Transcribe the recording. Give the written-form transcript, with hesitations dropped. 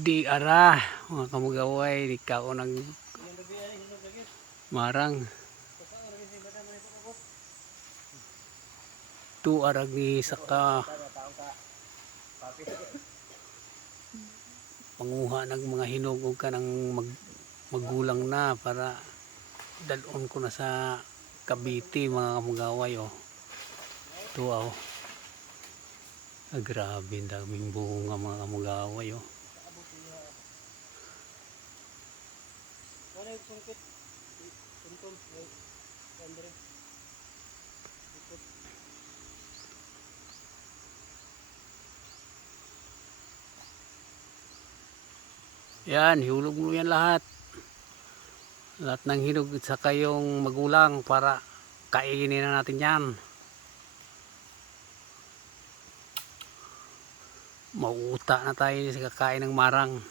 Di ara mga kamugaway di kao ng marang tu arag ni saka panguha ng mga hinog ug kanang magulang na para dalon ko na sa Cavite mga kamugaway. Oh tuwa oh. Grabe daming bunga mga kamugaway. Oh yan, hihulog mo yan lahat ng hinog sa kayong magulang para kainin na natin yan. Mauuta na tayo sa kakain ng marang.